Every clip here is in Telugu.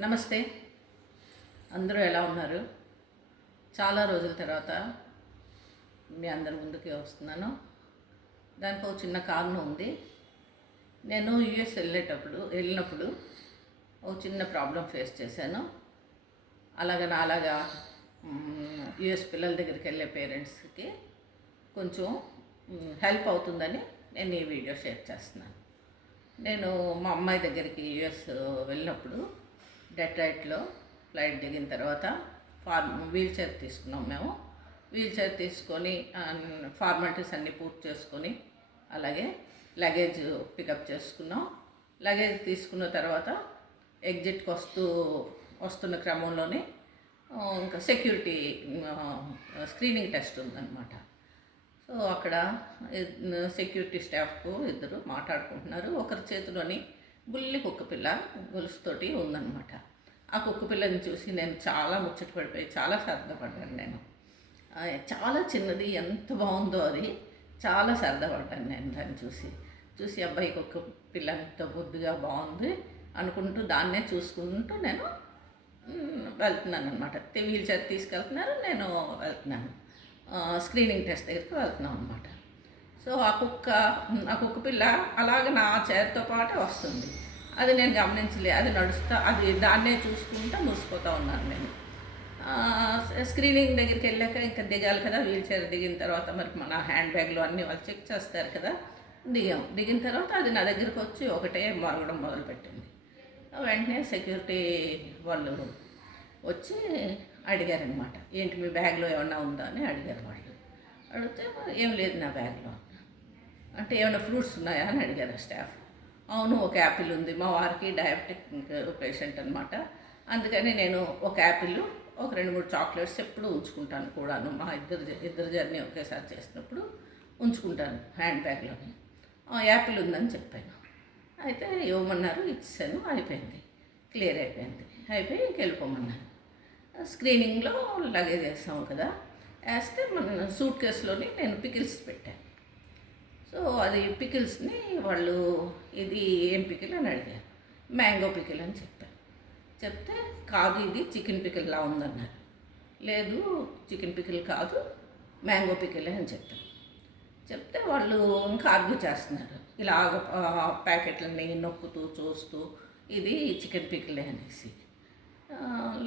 నమస్తే. అందరూ ఎలా ఉన్నారు? చాలా రోజుల తర్వాత మీ అందరి ముందుకి వస్తున్నాను. దానికి ఒక చిన్న కారణం ఉంది. నేను యుఎస్ వెళ్ళేటప్పుడు వెళ్ళినప్పుడు ఒక చిన్న ప్రాబ్లం ఫేస్ చేశాను. అలాగ నాలాగా యుఎస్ పిల్లల దగ్గరికి వెళ్ళే పేరెంట్స్కి కొంచెం హెల్ప్ అవుతుందని నేను ఈ వీడియో షేర్ చేస్తున్నాను. నేను మా అమ్మాయి దగ్గరికి యుఎస్ వెళ్ళినప్పుడు డెట్రాయిట్లో ఫ్లైట్ దిగిన తర్వాత ఫార్మ్ వీల్ చైర్ తీసుకున్నాం మేము. వీల్ చైర్ తీసుకొని ఫార్మాలిటీస్ అన్నీ పూర్తి చేసుకొని అలాగే లగేజ్ పికప్ చేసుకున్నాం. లగేజ్ తీసుకున్న తర్వాత ఎగ్జిట్కి వస్తూ వస్తున్న క్రమంలోనే ఇంకా సెక్యూరిటీ స్క్రీనింగ్ టెస్ట్ ఉందన్నమాట. సో అక్కడ సెక్యూరిటీ స్టాఫ్కు ఇద్దరు మాట్లాడుకుంటున్నారు. ఒకరి చేతిలోని బుల్లి కుక్కపిల్ల గొలుసుతోటి ఉందన్నమాట. ఆ కుక్కపిల్లని చూసి నేను చాలా ముచ్చట పడిపోయి చాలా సరదాపడ్డాను నేను. చాలా చిన్నది ఎంత బాగుందో అది. చాలా సరదాపడ్డాను నేను దాన్ని చూసి. చూసి అబ్బాయి కుక్క పిల్ల ఎంత ముద్దుగా బాగుంది అనుకుంటూ దాన్నే చూసుకుంటూ నేను వెళ్తున్నాను అనమాట వీల్ చైర్ తీసుకెళ్తున్నారు నేను వెళ్తున్నాను. స్క్రీనింగ్ టెస్ట్ దగ్గరికి వెళ్తున్నాం అనమాట సో ఆ కుక్క ఆ కుక్క పిల్ల అలాగ నా చేతితో పాటే వస్తుంది. అది నేను గమనించలే అది నడుస్తా అది దాన్నే చూసుకుంటా మురిసిపోతూ ఉన్నాను నేను. స్క్రీనింగ్ దగ్గరికి వెళ్ళాక ఇంకా దిగాలి కదా వీల్ చైర్ దిగిన తర్వాత మరి మన హ్యాండ్ బ్యాగ్లు అన్నీ వాళ్ళు చెక్ చేస్తారు కదా దిగాం. దిగిన తర్వాత అది నా దగ్గరికి వచ్చి ఒకటే మరగడం మొదలుపెట్టింది. వెంటనే సెక్యూరిటీ వాళ్ళు వచ్చి అడిగారనమాట ఏంటి మీ బ్యాగ్లో ఏమన్నా ఉందా? అని అడిగారు వాళ్ళు. అడిగితే ఏం లేదు నా బ్యాగ్లో. అంటే ఏమైనా ఫ్రూట్స్ ఉన్నాయా అని అడిగారు స్టాఫ్. అవును ఒక యాపిల్ ఉంది. మా వారికి డయాబెటిక్ పేషెంట్ అనమాట అందుకని నేను ఒక యాపిల్ ఒక రెండు మూడు చాక్లెట్స్ ఎప్పుడు ఉంచుకుంటాను కూడాను. మా ఇద్దరు ఇద్దరు జర్నీ ఒకేసారి చేసినప్పుడు ఉంచుకుంటాను హ్యాండ్ బ్యాగ్లోని. యాపిల్ ఉందని చెప్పాను. అయితే ఇవ్వమన్నారు ఇచ్చాను అయిపోయింది. క్లియర్ అయిపోయింది. అయిపోయి ఇంకెళ్ళిపోమన్నాను స్క్రీనింగ్లో లగేజ్ వేస్తాము కదా. వేస్తే మన సూట్ కేసులోని నేను పికిల్స్ పెట్టాను. సో అది పికిల్స్ని వాళ్ళు ఇది ఏం పికిల్ అని అడిగారు. మ్యాంగో పికిల్ అని చెప్పాను చెప్తే కాదు ఇది చికెన్ పికిల్లా ఉందన్నారు. లేదు చికెన్ పికిల్ కాదు మ్యాంగో పికిలే అని చెప్పాను చెప్తే వాళ్ళు ఇంకా ఆర్గ్యూ చేస్తున్నారు. ఇలాగ ప్యాకెట్లని ప్యాకెట్లన్నీ నొక్కుతూ చూస్తూ ఇది చికెన్ పికిలే అనేసి.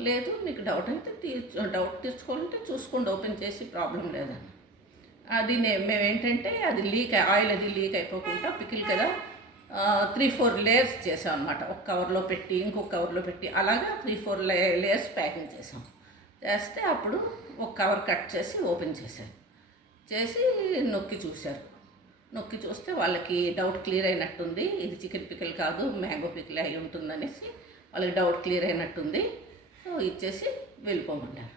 లేదు మీకు డౌట్ అయితే తీ డౌట్ తీర్చుకోవాలంటే చూసుకోండి ఓపెన్ చేసి ప్రాబ్లం లేదని అది నే మేమేంటంటే అది లీక్ ఆయిల్ అది లీక్ అయిపోకుండా పికిల్ కదా త్రీ ఫోర్ లేయర్స్ చేసాం అనమాట ఒక కవర్లో పెట్టి ఇంకొక కవర్లో పెట్టి అలాగా three four lay layers packing చేసాం. చేస్తే అప్పుడు ఒక కవర్ కట్ చేసి ఓపెన్ చేశారు. చేసి నొక్కి చూశారు. నొక్కి చూస్తే వాళ్ళకి డౌట్ క్లియర్ అయినట్టుంది. ఇది చికెన్ పికిల్ కాదు మ్యాంగో పికిల్ అయి ఉంటుందనేసి వాళ్ళకి డౌట్ క్లియర్ అయినట్టుంది. సో ఇచ్చేసి వెళ్ళిపోమన్నారు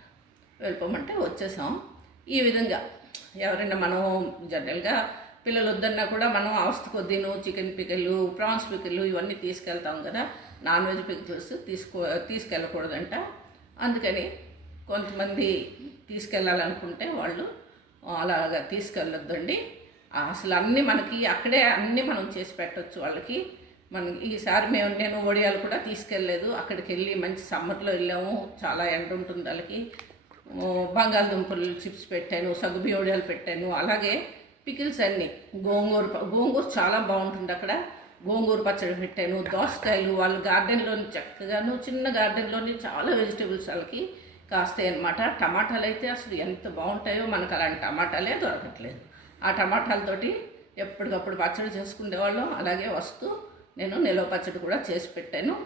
వెళ్ళిపోమంటే వచ్చేసాం. ఈ విధంగా ఎవరైనా మనం జనరల్గా పిల్లలు వద్దన్నా కూడా మనం అవస్థ కొద్దిను చికెన్ పికిళ్ళు ప్రాన్స్ పికిళ్ళు ఇవన్నీ తీసుకెళ్తాం కదా. నాన్ వెజ్ పికిల్స్ తీసుకో తీసుకెళ్ళకూడదంట. అందుకని కొంతమంది తీసుకెళ్ళాలనుకుంటే వాళ్ళు అలాగా తీసుకెళ్ళొద్దండి. అసలు అన్నీ మనకి అక్కడే అన్నీ మనం చేసి పెట్టవచ్చు వాళ్ళకి. మనం ఈసారి మేము నేను ఒడియాలు కూడా తీసుకెళ్ళలేదు. అక్కడికి వెళ్ళి మంచి సమ్మర్లో వెళ్ళాము. చాలా ఎండ ఉంటుంది వాళ్ళకి. బంగాళదుంపలు చిప్స్ పెట్టాను సగ్గుబియ్య ఒడియాలు పెట్టాను అలాగే పికిల్స్ అన్నీ. గోంగూర గోంగూర చాలా బాగుంటుంది అక్కడ. గోంగూర పచ్చడి పెట్టాను దోసకాయలు వాళ్ళ గార్డెన్లోని చక్కగాను చిన్న గార్డెన్లోని చాలా వెజిటేబుల్స్ వాళ్ళకి కాస్తాయి అనమాట టమాటాలు అయితే అసలు ఎంత బాగుంటాయో మనకు అలాంటి టమాటాలే దొరకట్లేదు. ఆ టమాటాలతోటి ఎప్పటికప్పుడు పచ్చడి చేసుకునేవాళ్ళం. అలాగే వస్తూ నేను నిలవ పచ్చడి కూడా చేసి పెట్టాను.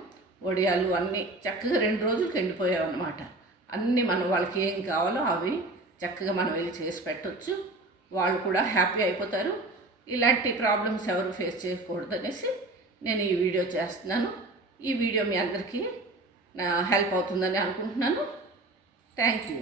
వడియాలు అన్నీ చక్కగా రెండు రోజులకి ఎండిపోయావు అనమాట అన్నీ మనం వాళ్ళకి ఏం కావాలో అవి చక్కగా మనం వెళ్ళి చేసి పెట్టవచ్చు వాళ్ళు కూడా హ్యాపీ అయిపోతారు. ఇలాంటి ప్రాబ్లమ్స్ ఎవరు ఫేస్ చేయకూడదు అనేసి నేను ఈ వీడియో చేస్తున్నాను. ఈ వీడియో మీ అందరికీ హెల్ప్ అవుతుందని అనుకుంటున్నాను. Thank you.